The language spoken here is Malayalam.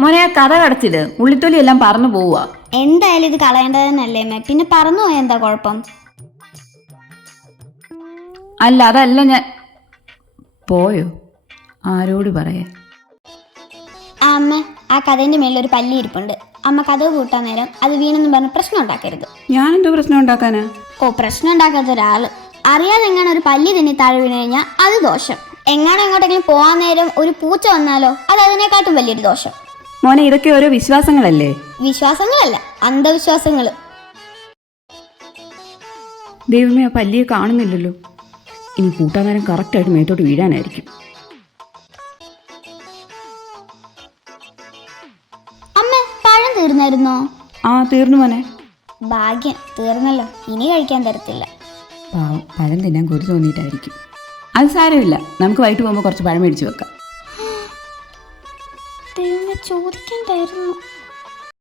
മോനെ ആ കഥ കടച്ചിട്, ഉള്ളിത്തൊലി എല്ലാം പറന്നു പോവുക. എന്തായാലും ഇത് കളയേണ്ടതെന്നല്ലേ അമ്മ, പിന്നെ പറന്നു പോയാൽ എന്താ കുഴപ്പം? അല്ല അതല്ല ഞാൻ പോയോ, ആരോട് പറയാ? അമ്മ, ആ കഥേന്റെ മേലൊരു പല്ലി ഇരിപ്പുണ്ട്. അമ്മ കഥ കൂട്ടാൻ നേരം അത് വീണെന്ന് പറഞ്ഞ് പ്രശ്നം ഉണ്ടാക്കരുത്. ഞാനെന്തോ പ്രശ്നം ഉണ്ടാക്കാനാ? ഓ, പ്രശ്നം ഉണ്ടാക്കാത്ത ഒരാള് അറിയാതെ എങ്ങനെ ഒരു പല്ലി തന്നെ താഴെ വീണ് കഴിഞ്ഞാൽ അത് ദോഷം. എങ്ങാനും എങ്ങോട്ടെങ്കിലും പോകാൻ നേരം ഒരു പൂച്ച വന്നാലോ, അത് അതിനെക്കാട്ടും വലിയൊരു ദോഷം. മോനെ ഇതൊക്കെ ഓരോ വിശ്വാസങ്ങളല്ലേ? വിശ്വാസങ്ങളല്ല, അന്ധവിശ്വാസങ്ങൾ. ദൈവമേ, ആ പല്ലിയെ കാണുന്നില്ലല്ലോ. ഇനി കൂട്ടാൻ നേരം കറക്റ്റായിട്ട് മേത്തോട്ട് വീഴാനായിരിക്കും. അമ്മ, പഴം തീർന്നായിരുന്നോ? ആ തീർന്നു മോനെ. ഭാഗ്യം, തീർന്നല്ലോ. ഇനി കഴിക്കാൻ തരത്തില്ല. പാവം, പഴം തിന്നാൻ കൊതി തോന്നിയിട്ടായിരിക്കും. അത് സാരമില്ല, നമുക്ക് വൈകിട്ട് പോകുമ്പോൾ കുറച്ച് പഴം മേടിച്ച് വെക്കാം. ദൈവമേ, ചോദിക്കണ്ടായിരുന്നു.